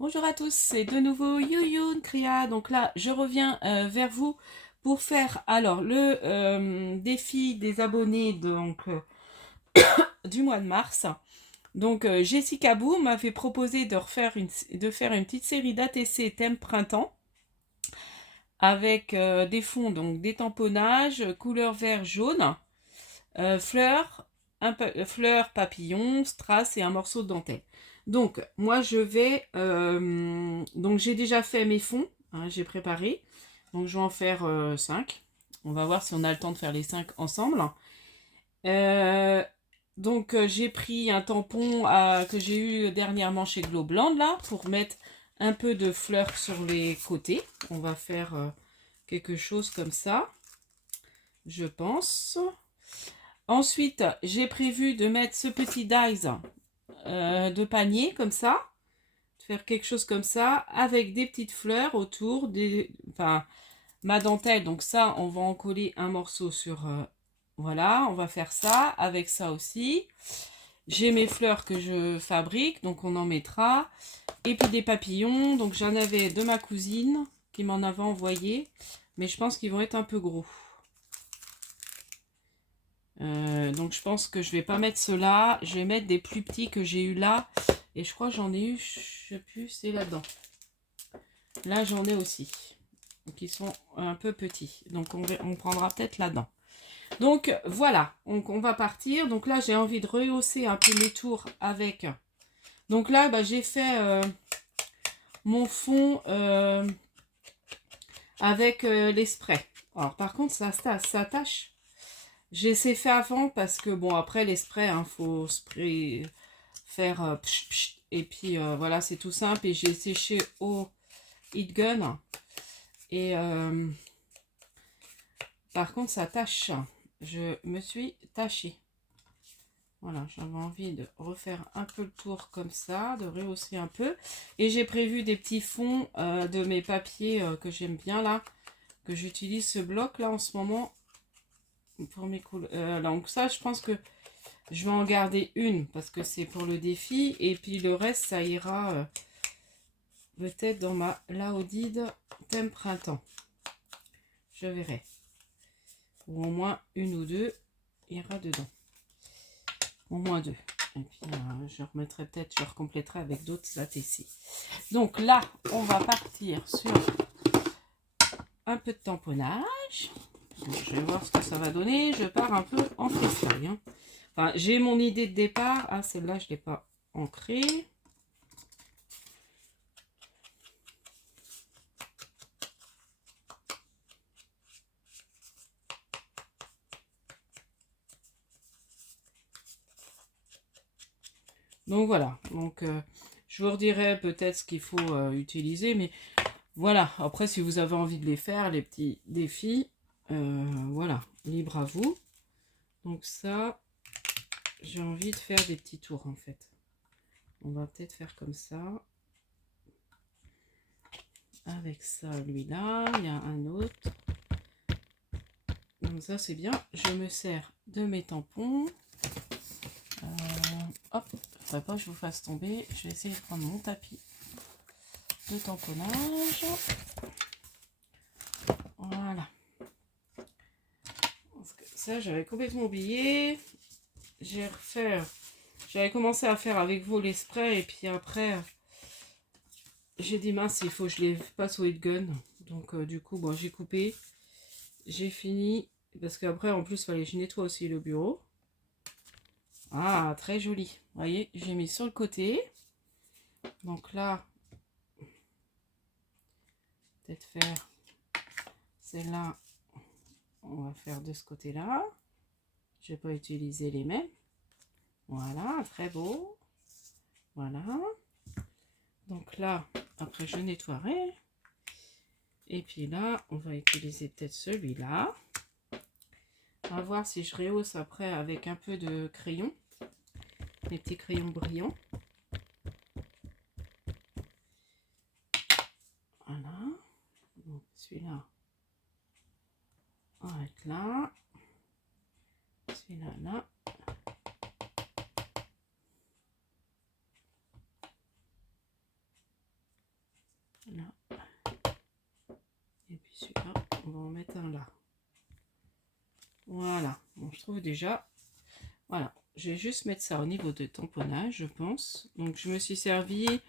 Bonjour à tous, c'est de nouveau Yoyoun Kriya. Donc là, je reviens vers vous pour faire alors le défi des abonnés du mois de mars. Donc Jessica Bou m'avait proposé de faire une petite série d'ATC thème printemps avec des fonds, donc des tamponnages, couleur vert jaune, fleurs, fleurs, papillons, strass et un morceau de dentelle. Donc, moi, je vais... donc, j'ai déjà fait mes fonds. Hein, j'ai préparé. Donc, je vais en faire 5. On va voir si on a le temps de faire les 5 ensemble. Euh, donc, j'ai pris un tampon que j'ai eu dernièrement chez Globland, là, pour mettre un peu de fleurs sur les côtés. On va faire quelque chose comme ça, je pense. Ensuite, j'ai prévu de mettre ce petit dies de panier comme ça, de faire quelque chose comme ça, avec des petites fleurs autour, enfin, ma dentelle, donc ça, on va en coller un morceau sur... voilà, on va faire ça, avec ça aussi. J'ai mes fleurs que je fabrique, donc on en mettra. Et puis des papillons, donc j'en avais de ma cousine qui m'en avait envoyé, mais je pense qu'ils vont être un peu gros. Donc je pense que je vais pas mettre ceux-là. Je vais mettre des plus petits que j'ai eu là. Et je crois que j'en ai eu, je sais plus, c'est là-dedans. Là j'en ai aussi. Donc ils sont un peu petits. Donc on prendra peut-être là-dedans. Donc voilà, donc on va partir. Donc là j'ai envie de rehausser un peu mes tours avec. Donc là bah, j'ai fait mon fond avec les sprays. Alors par contre ça s'attache. J'ai essayé fait avant parce que bon après les sprays, hein, faut faire psh, psh, et puis voilà c'est tout simple et j'ai séché au heat gun et par contre ça tâche. Je me suis tachée. Voilà, j'avais envie de refaire un peu le tour comme ça, de rehausser un peu. Et j'ai prévu des petits fonds de mes papiers que j'aime bien là, que j'utilise ce bloc là en ce moment pour mes couleurs. Donc ça je pense que je vais en garder une parce que c'est pour le défi. Et puis le reste, ça ira peut-être dans ma Laodide thème printemps. Je verrai. Ou au moins une ou deux ira dedans. Au moins deux. Et puis je remettrai peut-être, je recompléterai avec d'autres ATC. Donc là, on va partir sur un peu de tamponnage. Donc, je vais voir ce que ça va donner. Je pars un peu en freestyle. Hein. Enfin, j'ai mon idée de départ. Ah, celle-là, je ne l'ai pas ancrée. Donc voilà, donc je vous redirai peut-être ce qu'il faut utiliser, mais voilà, après si vous avez envie de les faire, les petits défis, voilà, libre à vous. Donc ça, j'ai envie de faire des petits tours en fait. On va peut-être faire comme ça. Avec ça, lui là, il y a un autre. Donc ça c'est bien, je me sers de mes tampons. Hop, il ne faudrait pas que je vous fasse tomber, je vais essayer de prendre mon tapis de tamponnage. Voilà. Parce que ça, j'avais complètement oublié. J'avais commencé à faire avec vous les sprays et puis après, j'ai dit mince, il faut que je les passe au heat gun. Donc du coup, bon, j'ai coupé. J'ai fini. Parce qu'après, en plus, il fallait que je nettoie aussi le bureau. Ah, très joli. Vous voyez, j'ai mis sur le côté. Donc là, peut-être faire celle-là. On va faire de ce côté-là. Je vais pas utiliser les mêmes. Voilà, très beau. Voilà. Donc là, après je nettoierai. Et puis là, on va utiliser peut-être celui-là. On va voir si je rehausse après avec un peu de crayon. Les petits crayons brillants. Voilà. Donc celui-là, on va être là. Celui-là, là. Là. Et puis celui-là, on va en mettre un là. Voilà. Bon, je trouve déjà... Voilà. Je vais juste mettre ça au niveau de tamponnage, je pense. Donc, je me suis servi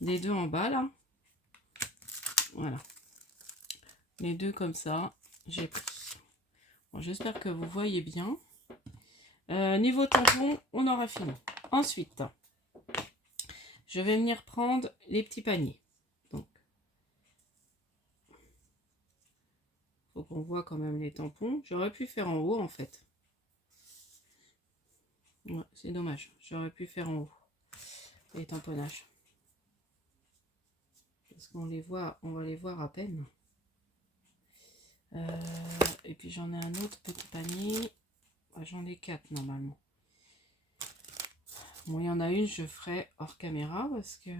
des deux en bas, là. Voilà. Les deux comme ça, j'ai pris. Bon, j'espère que vous voyez bien. Niveau tampon, on aura fini. Ensuite, je vais venir prendre les petits paniers. Donc, faut qu'on voit quand même les tampons. J'aurais pu faire en haut, en fait. Ouais, c'est dommage. J'aurais pu faire en haut les tamponnages. Parce qu'on les voit, on va les voir à peine. Et puis j'en ai un autre petit panier. J'en ai 4 normalement. Bon, il y en a une, je ferai hors caméra parce que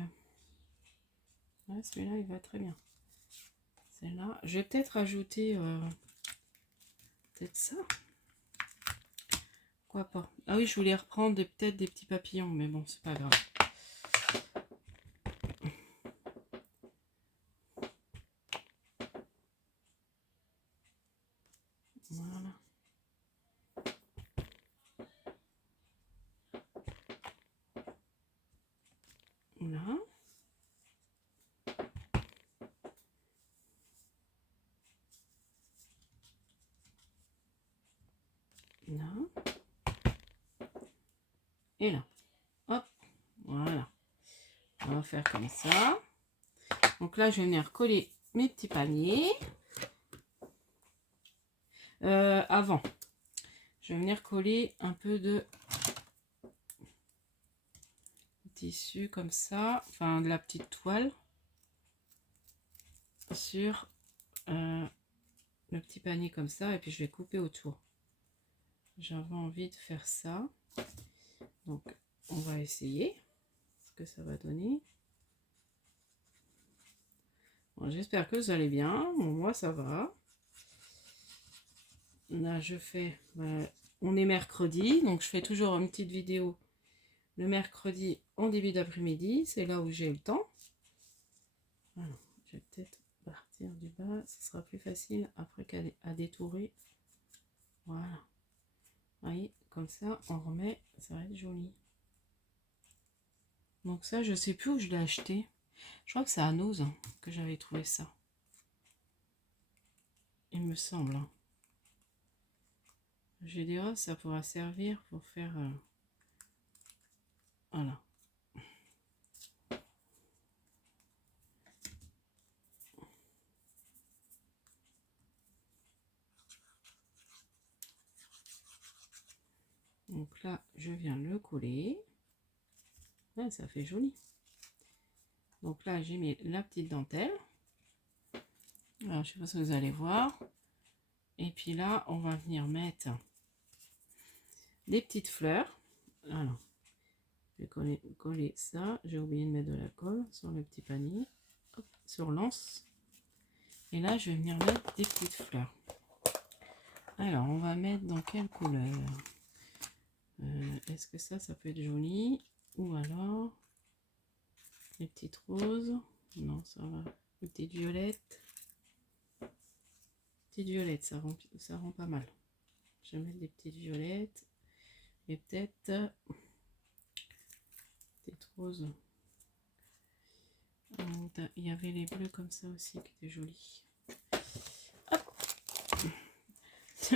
ouais, celui-là il va très bien. Celle-là, je vais peut-être rajouter peut-être ça. Quoi pas. Ah oui, je voulais reprendre peut-être des petits papillons, mais bon, c'est pas grave. Voilà. Là. Là. Et là. Hop. Voilà. On va faire comme ça. Donc là, je vais venir coller mes petits paniers. Avant, je vais venir coller un peu de tissu comme ça, enfin de la petite toile sur le petit panier comme ça, et puis je vais couper autour. J'avais envie de faire ça, donc on va essayer ce que ça va donner. Bon, j'espère que vous allez bien. Bon, moi ça va. Là je fais, on est mercredi, donc je fais toujours une petite vidéo le mercredi en début d'après-midi, c'est là où j'ai le temps. Voilà, je vais peut-être partir du bas, ce sera plus facile après qu'à détourer. Voilà, vous voyez, comme ça on remet, ça va être joli. Donc ça, je sais plus où je l'ai acheté. Je crois que c'est à Nose que j'avais trouvé ça, il me semble. Je dirais ça pourra servir pour faire voilà. Donc là, je viens le coller. Ouais, ça fait joli. Donc là, j'ai mis la petite dentelle. Alors, je sais pas si vous allez voir. Et puis là, on va venir mettre des petites fleurs. Alors, je vais coller ça. J'ai oublié de mettre de la colle sur le petit panier. Hop, sur l'anse. Et là, je vais venir mettre des petites fleurs. Alors, on va mettre dans quelle couleur? Est-ce que ça peut être joli? Ou alors, les petites roses? Non, ça va. Les petites violettes. Petites violettes, ça rend pas mal. Je vais mettre des petites violettes. Et peut-être petites roses. Il y avait les bleus comme ça aussi qui étaient jolis.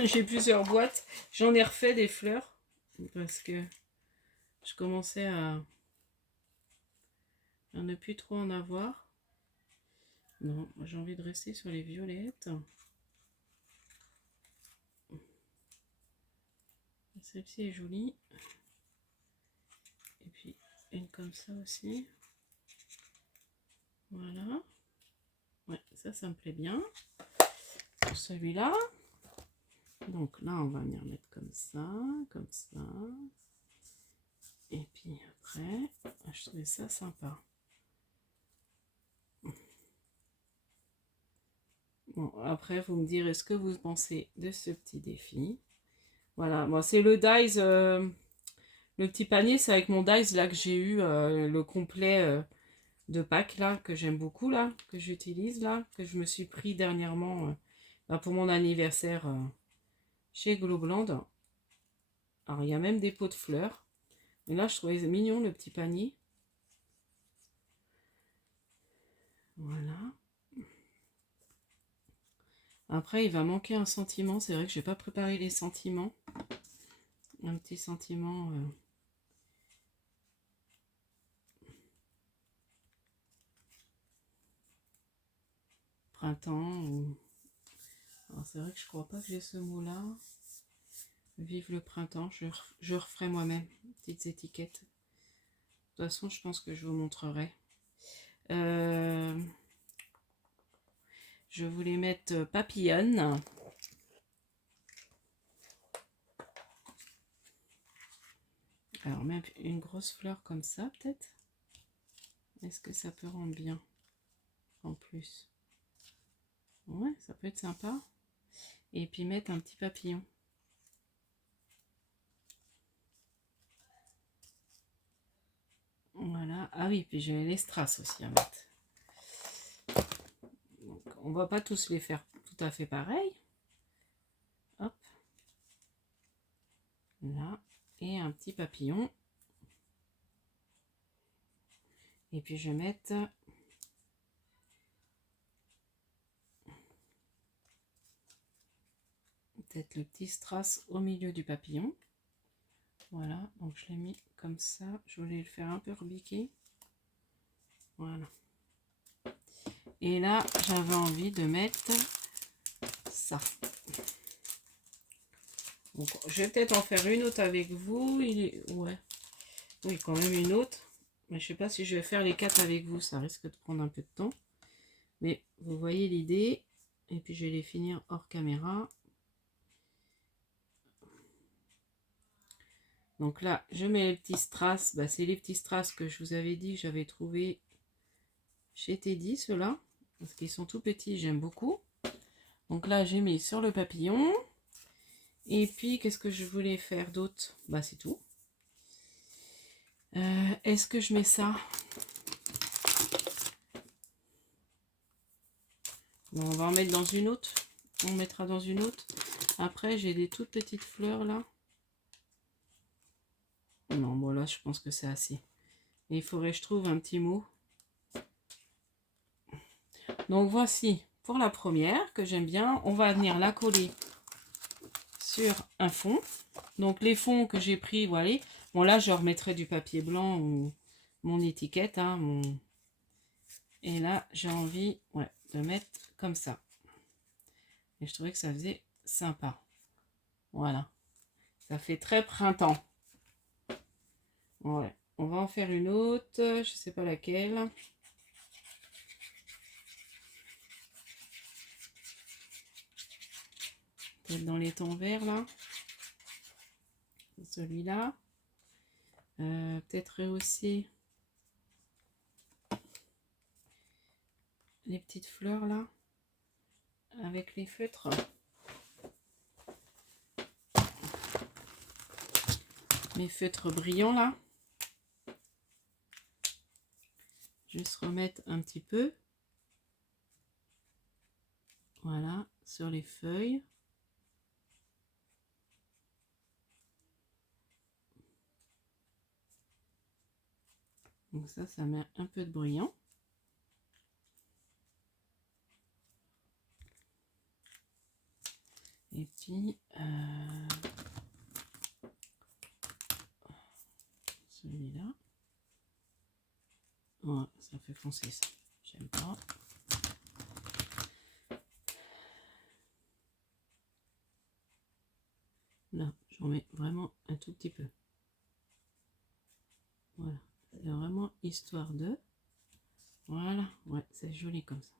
J'ai plusieurs boîtes. J'en ai refait des fleurs parce que je commençais à ne plus trop en avoir. Non, j'ai envie de rester sur les violettes. Celle-ci est jolie. Et puis une comme ça aussi. Voilà. Ouais, ça me plaît bien. Pour celui-là. Donc là, on va venir mettre comme ça, comme ça. Et puis après, je trouvais ça sympa. Bon, après, vous me direz ce que vous pensez de ce petit défi. Voilà, bon, c'est le Dies, le petit panier, c'est avec mon Dies là que j'ai eu le complet de Pâques là, que j'aime beaucoup là, que j'utilise là, que je me suis pris dernièrement pour mon anniversaire chez Globland. Alors il y a même des pots de fleurs. Mais là je trouvais mignon le petit panier. Voilà. Après il va manquer un sentiment. C'est vrai que j'ai pas préparé les sentiments. Un petit sentiment... printemps ou... Alors c'est vrai que je crois pas que j'ai ce mot là. Vive le printemps, je referai moi-même petites étiquettes. De toute façon je pense que je vous montrerai. Je voulais mettre papillonne. Alors même une grosse fleur comme ça peut-être. Est-ce que ça peut rendre bien en plus? Ouais, ça peut être sympa. Et puis mettre un petit papillon. Voilà. Ah oui, puis j'ai les strass aussi à mettre. Donc, on va pas tous les faire tout à fait pareil. Hop. Là. Et un petit papillon. Et puis je vais mettre peut-être le petit strass au milieu du papillon. Voilà, donc je l'ai mis comme ça. Je voulais le faire un peu rebiquer. Voilà. Et là, j'avais envie de mettre ça. Donc, je vais peut-être en faire une autre avec vous. Ouais. Oui, quand même une autre. Mais je sais pas si je vais faire les 4 avec vous. Ça risque de prendre un peu de temps. Mais vous voyez l'idée. Et puis, je vais les finir hors caméra. Donc là, je mets les petits strass. Bah, c'est les petits strass que je vous avais dit que j'avais trouvé chez Teddy, ceux-là. Parce qu'ils sont tout petits, j'aime beaucoup. Donc là, j'ai mis sur le papillon. Et puis, qu'est-ce que je voulais faire d'autre? Bah, c'est tout. Est-ce que je mets ça? Bon, on va en mettre dans une autre. On mettra dans une autre. Après, j'ai des toutes petites fleurs là. Non, bon là, je pense que c'est assez. Et il faudrait que je trouve un petit mot. Donc voici pour la première que j'aime bien. On va venir la coller sur un fond. Donc les fonds que j'ai pris, voilà. Bon là, je remettrai du papier blanc ou mon étiquette. Hein, Et là, j'ai envie de mettre comme ça. Et je trouvais que ça faisait sympa. Voilà. Ça fait très printemps. Ouais. On va en faire une autre. Je sais pas laquelle. Peut-être dans les tons verts là. Celui-là. Peut-être rehausser les petites fleurs là. Avec les feutres. Mes feutres brillants là. Juste remettre un petit peu. Voilà, sur les feuilles. Donc ça met un peu de brillant. Et puis, celui-là. Ouais, ça fait foncer ça. J'aime pas. Là, j'en mets vraiment un tout petit peu. Voilà, c'est vraiment histoire de... Voilà, ouais, c'est joli comme ça.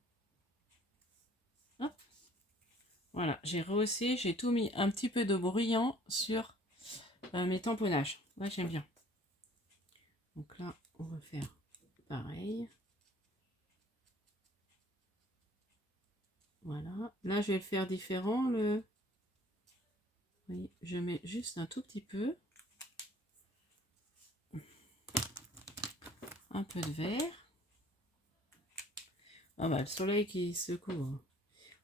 Hop. Voilà, j'ai rehaussé, j'ai tout mis un petit peu de brillant sur mes tamponnages. Ouais, j'aime bien. Donc là, on va faire pareil. Voilà. Là, je vais le faire différent. Oui, je mets juste un tout petit peu. Un peu de vert. Ah bah le soleil qui se couvre.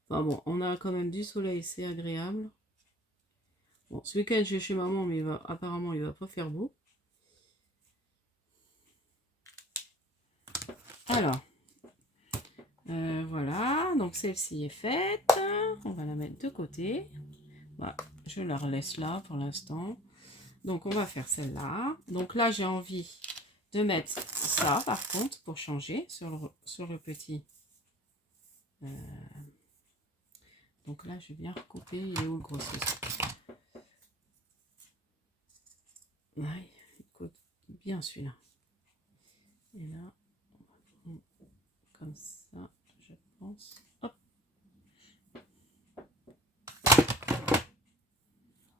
Enfin bon, on a quand même du soleil, c'est agréable. Bon, ce week-end je vais chez maman, mais apparemment il va pas faire beau. Alors, voilà, donc celle-ci est faite. On va la mettre de côté. Voilà, je la relaisse là pour l'instant. Donc on va faire celle-là. Donc là j'ai envie de mettre ça par contre pour changer sur le petit. Donc là je vais bien recouper. Il est où le grossiste? Ouais, il coupe bien celui-là. Et là, on va prendre comme ça, je pense. Hop.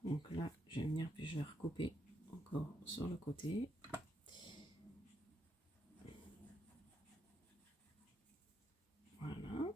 Donc là, je vais venir, puis je vais recouper encore sur le côté. Voilà.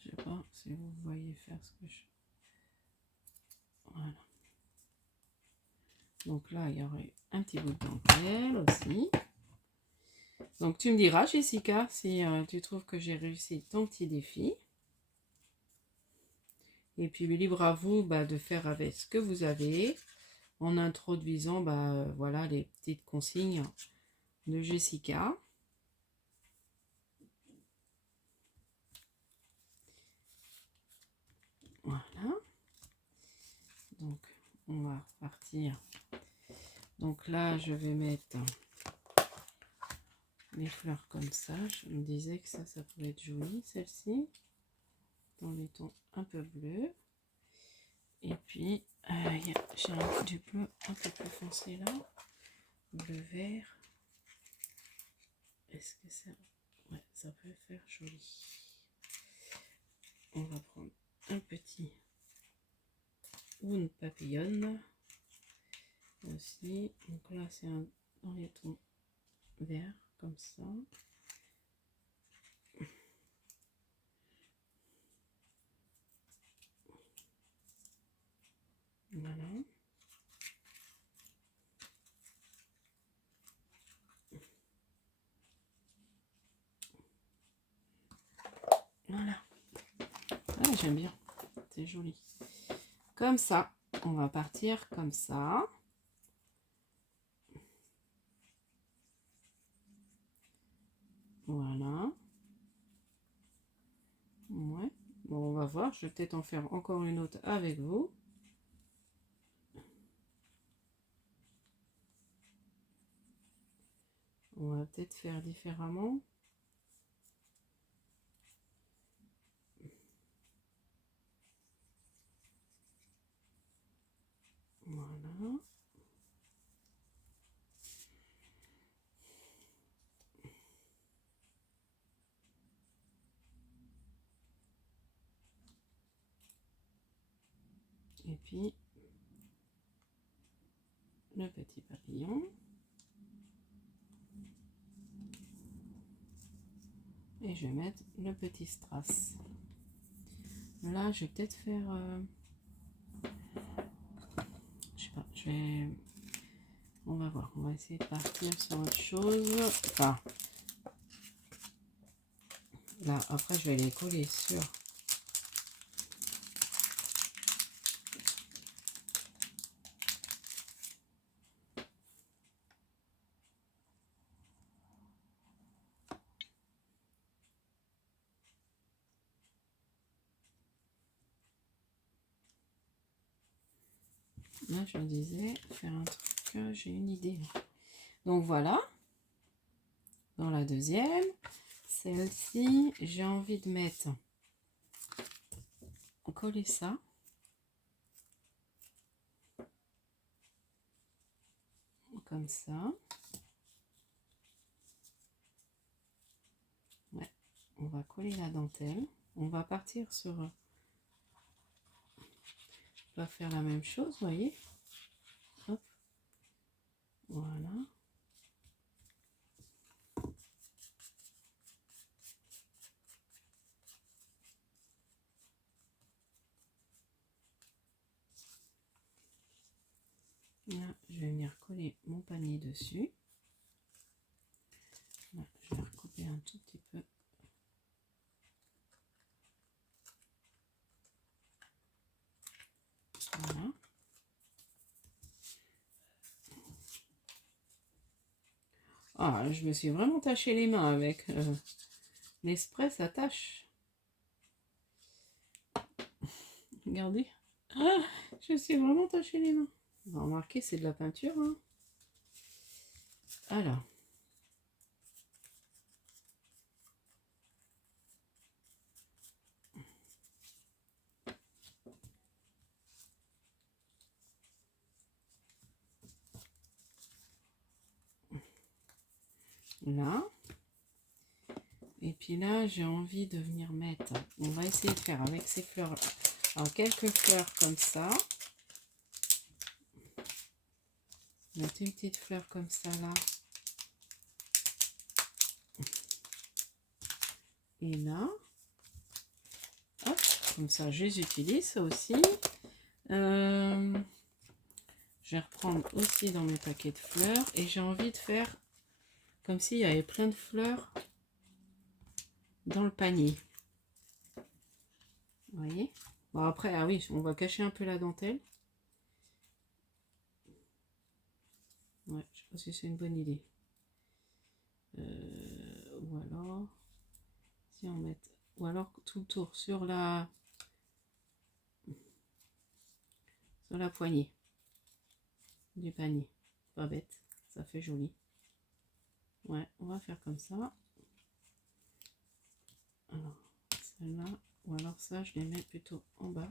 Je sais pas si vous voyez faire ce que je... Voilà. Donc là, il y aurait un petit bout de dentelle aussi. Donc tu me diras, Jessica, si tu trouves que j'ai réussi ton petit défi. Et puis libre à vous de faire avec ce que vous avez, en introduisant voilà, les petites consignes de Jessica. Voilà. Donc on va partir. Donc là, je vais mettre les fleurs comme ça. Je me disais que ça pourrait être joli, celle-ci, dans les tons un peu bleus. Et puis, j'ai du bleu un peu plus foncé là. Bleu vert. Est-ce que ça... Ouais, ça peut faire joli. On va prendre un petit ou une papillonne aussi. Donc là, c'est dans les tons verts, comme ça. Voilà. Voilà. Ah, j'aime bien. C'est joli. Comme ça. On va partir comme ça. Voilà. Ouais. Bon, on va voir. Je vais peut-être en faire encore une autre avec vous. On va peut-être faire différemment. Voilà. Et puis, le petit papillon. Et je vais mettre le petit strass. Là, je vais peut-être faire... je sais pas, je vais... On va voir, on va essayer de partir sur autre chose. Enfin, là, après, je vais les coller sur... Là, je me disais, faire un truc, j'ai une idée. Donc voilà, dans la deuxième, celle-ci, j'ai envie de mettre, coller ça. Comme ça. Ouais, on va coller la dentelle. On va partir sur... On va faire la même chose, vous voyez. Hop. Là, je vais venir coller mon panier dessus. Là, je vais recouper un tout petit peu. Voilà. Ah, je me suis vraiment taché les mains avec l'esprit, ça tâche. Regardez. Ah, je me suis vraiment taché les mains. On va remarquer, c'est de la peinture. Hein. Alors. Là. Et puis là, j'ai envie de venir mettre. On va essayer de faire avec ces fleurs. Alors, quelques fleurs comme ça. Mettre une petite fleur comme ça là. Et là. Hop, comme ça, je les utilise ça aussi. Je vais reprendre aussi dans mes paquets de fleurs. Et j'ai envie de faire comme s'il y avait plein de fleurs dans le panier. Vous voyez? Bon, après, ah oui, on va cacher un peu la dentelle. Ouais, je sais pas si c'est une bonne idée. Ou alors, si on met, ou alors tout le tour sur la poignée du panier. Pas bête, ça fait joli. Ouais, on va faire comme ça. Alors, celle-là, ou alors ça, je les mets plutôt en bas.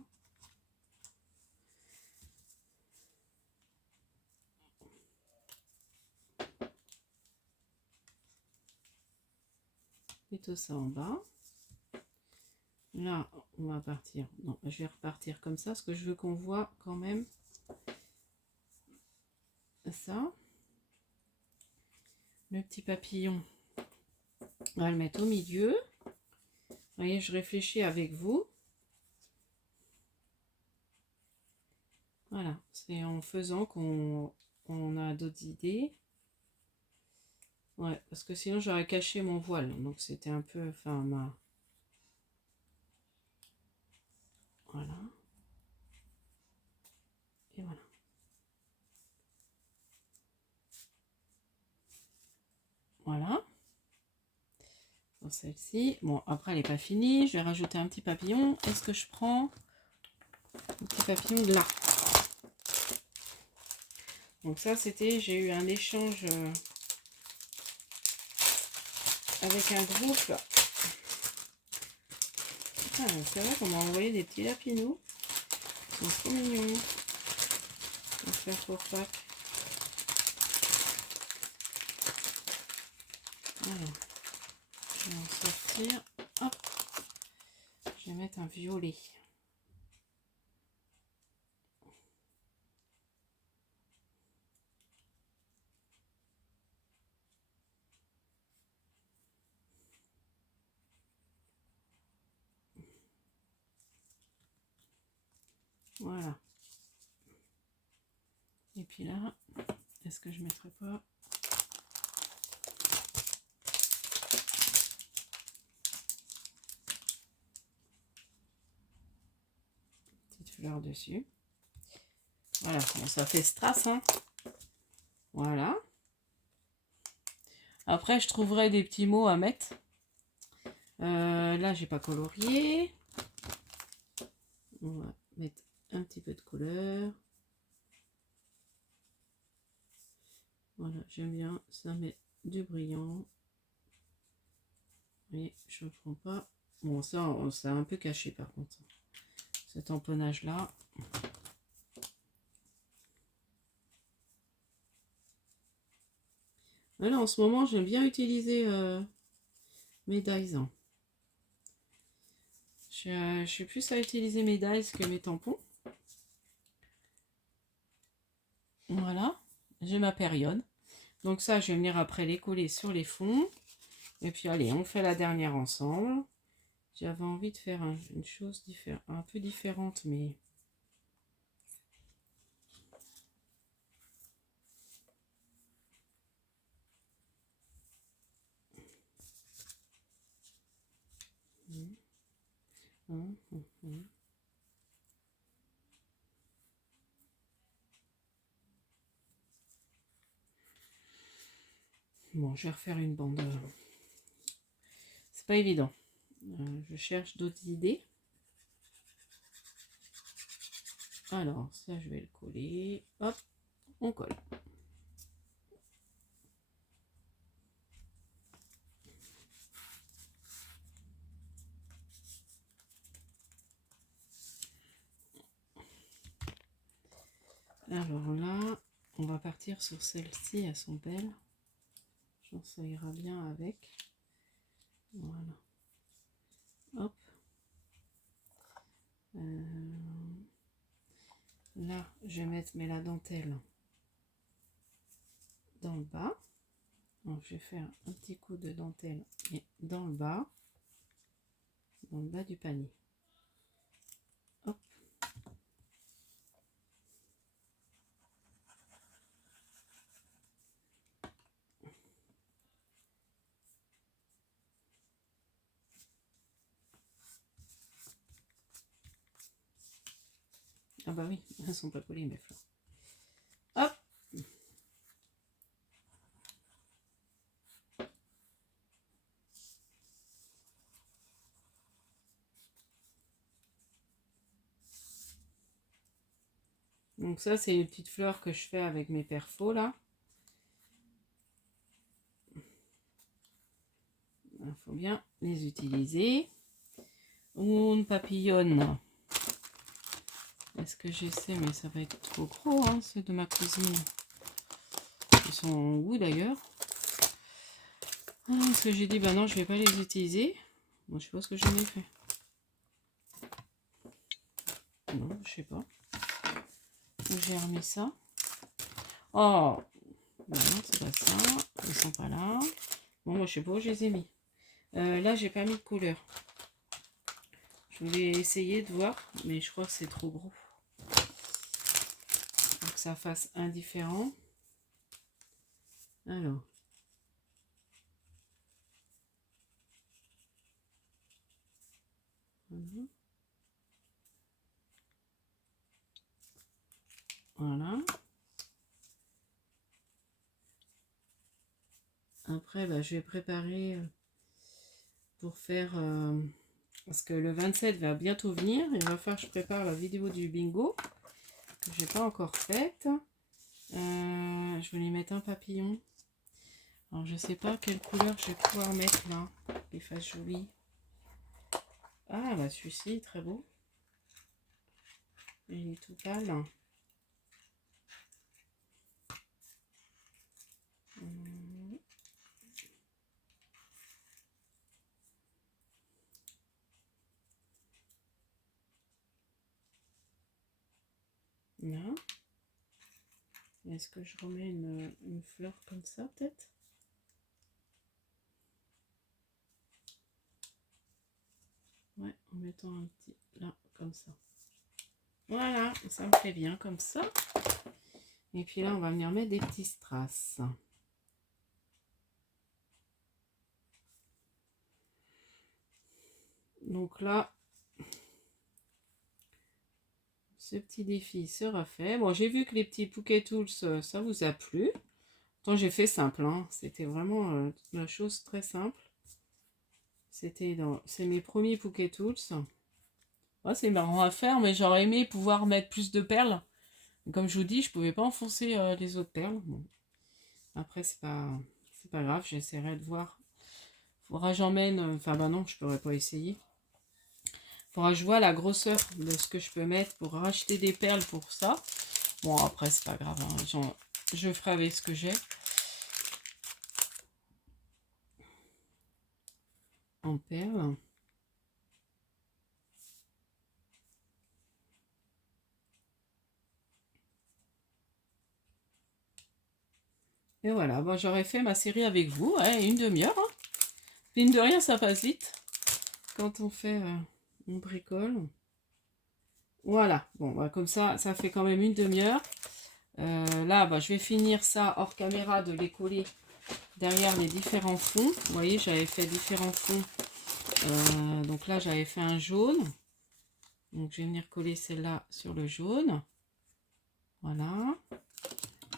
Plutôt ça en bas. Là, on va partir. Non, je vais repartir comme ça, parce que je veux qu'on voit quand même ça. Le petit papillon, on va le mettre au milieu. Vous voyez, je réfléchis avec vous. Voilà, c'est en faisant qu'on a d'autres idées. Ouais, parce que sinon j'aurais caché mon voile. Donc c'était un peu, enfin, voilà. Et voilà. Voilà. Pour celle-ci. Bon, après elle n'est pas finie. Je vais rajouter un petit papillon. Est-ce que je prends un petit papillon de là? Donc ça c'était, j'ai eu un échange avec un groupe. Ah, c'est vrai qu'on m'a envoyé des petits lapinous. Ils sont trop mignons. On va faire pour Pâques. Alors, je vais en sortir. Hop. Je vais mettre un violet. Voilà. Et puis là, est-ce que je mettrai pas petite fleur dessus? Voilà, bon, ça fait strass, hein. Voilà. Après, je trouverai des petits mots à mettre. Là, j'ai pas colorié. On va mettre un petit peu de couleur. Voilà, j'aime bien, ça met du brillant. Et je ne prends pas. Bon, ça, c'est un peu caché par contre. Cet empennage là. Voilà, en ce moment, j'aime bien utiliser mes dies. Je suis plus à utiliser mes dies que mes tampons. Voilà, j'ai ma période. Donc ça, je vais venir après les coller sur les fonds. Et puis allez, on fait la dernière ensemble. J'avais envie de faire une chose un peu différente, mais Bon, je vais refaire une bande. C'est pas évident. Je cherche d'autres idées. Alors, ça, je vais le coller. Hop, on colle. Alors là, on va partir sur celle-ci, elles sont belles. Je pense que ça ira bien avec. Voilà. Hop. Là, je vais mettre la dentelle dans le bas. Donc, je vais faire un petit coup de dentelle et dans le bas du panier. Hop. Ah bah oui, elles sont pas collées mes fleurs. Hop. Donc ça, c'est une petite fleur que je fais avec mes perfos là. Il faut bien les utiliser. Une papillonne. Est-ce que j'essaie, mais ça va être trop gros, hein, ceux de ma cousine. Ils sont où d'ailleurs? Parce que j'ai dit, bah non, je vais pas les utiliser. Bon, je sais pas ce que j'en ai fait. Non, je sais pas. J'ai remis ça. Oh, bah non, c'est pas ça. Ils sont pas là. Bon, moi, je sais pas où je les ai mis. Là, j'ai pas mis de couleur. Je voulais essayer de voir, mais je crois que c'est trop gros. Pour que ça fasse indifférent. Alors. Voilà. Après, bah, je vais préparer pour faire... parce que le 27 va bientôt venir. Il va falloir que je prépare la vidéo du bingo. Que je n'ai pas encore faite. Je vais lui mettre un papillon. Alors, je sais pas quelle couleur je vais pouvoir mettre là. Qu'il fasse joli. Ah, bah celui-ci, très beau. Il est tout pâle. Là. Est-ce que je remets une fleur comme ça, peut-être? Ouais, en mettant un petit là, comme ça. Voilà, ça me fait bien comme ça. Et puis là, on va venir mettre des petits strass. Donc là, ce petit défi sera fait. Bon, j'ai vu que les petits Poké Tools, ça vous a plu. Pourtant, j'ai fait simple, hein. C'était vraiment la chose très simple. C'est mes premiers Poké Tools. Ouais, c'est marrant à faire, mais j'aurais aimé pouvoir mettre plus de perles. Comme je vous dis, je pouvais pas enfoncer les autres perles. Bon. Après, c'est pas grave, j'essaierai de voir. Faudra que j'emmène. Enfin, bah non, je pourrais pas essayer. Faudra que je vois la grosseur de ce que je peux mettre pour racheter des perles pour ça. Bon, après, c'est pas grave. Hein. Je ferai avec ce que j'ai. En perles. Et voilà, bon, j'aurais fait ma série avec vous, hein, une demi-heure. Hein. Mine de rien, ça passe vite quand on fait, on bricole. Voilà, bon, bah, comme ça fait quand même une demi-heure. Là, bah, je vais finir ça hors caméra de les coller derrière les différents fonds. Vous voyez, j'avais fait différents fonds. Donc là, j'avais fait un jaune. Donc je vais venir coller celle-là sur le jaune. Voilà.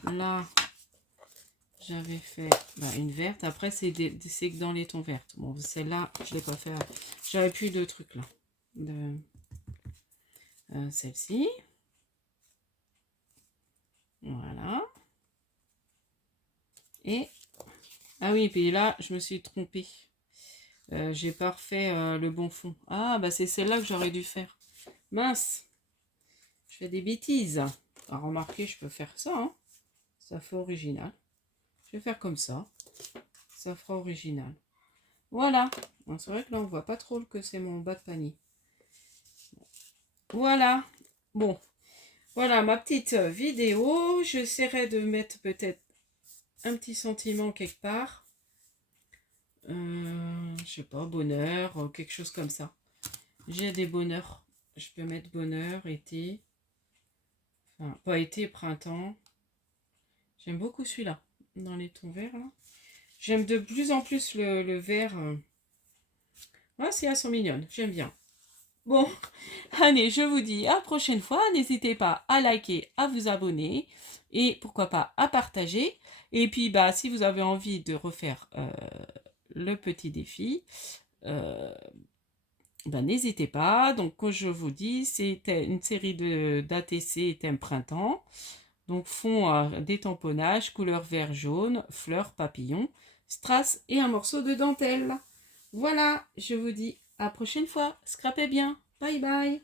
Là, j'avais fait une verte. Après, c'est que dans les tons verts. Bon, celle-là, je ne l'ai pas fait. J'avais plus de trucs là. Celle-ci. Voilà. Et... Ah oui, puis là, je me suis trompée. J'ai pas refait le bon fond. Ah, bah c'est celle-là que j'aurais dû faire. Mince. Je fais des bêtises. Alors, remarquez, je peux faire ça. Hein. Ça fait original. Je vais faire comme ça. Ça fera original. Voilà. C'est vrai que là, on voit pas trop que c'est mon bas de panier. Voilà. Bon. Voilà ma petite vidéo. J'essaierai de mettre peut-être un petit sentiment quelque part. Je sais pas, bonheur, quelque chose comme ça. J'ai des bonheurs. Je peux mettre bonheur, été. Enfin, pas été, printemps. J'aime beaucoup celui-là. Dans les tons verts, là. J'aime de plus en plus le vert. Ouais, c'est elles sont mignonnes. J'aime bien. Bon, allez, je vous dis à la prochaine fois. N'hésitez pas à liker, à vous abonner et pourquoi pas à partager. Et puis, si vous avez envie de refaire le petit défi, n'hésitez pas. Donc, comme je vous dis, c'était une série d'ATC thème printemps. Donc, fond détamponnage, couleur vert jaune, fleurs, papillons, strass et un morceau de dentelle. Voilà, je vous dis à la prochaine fois. Scrapez bien. Bye bye.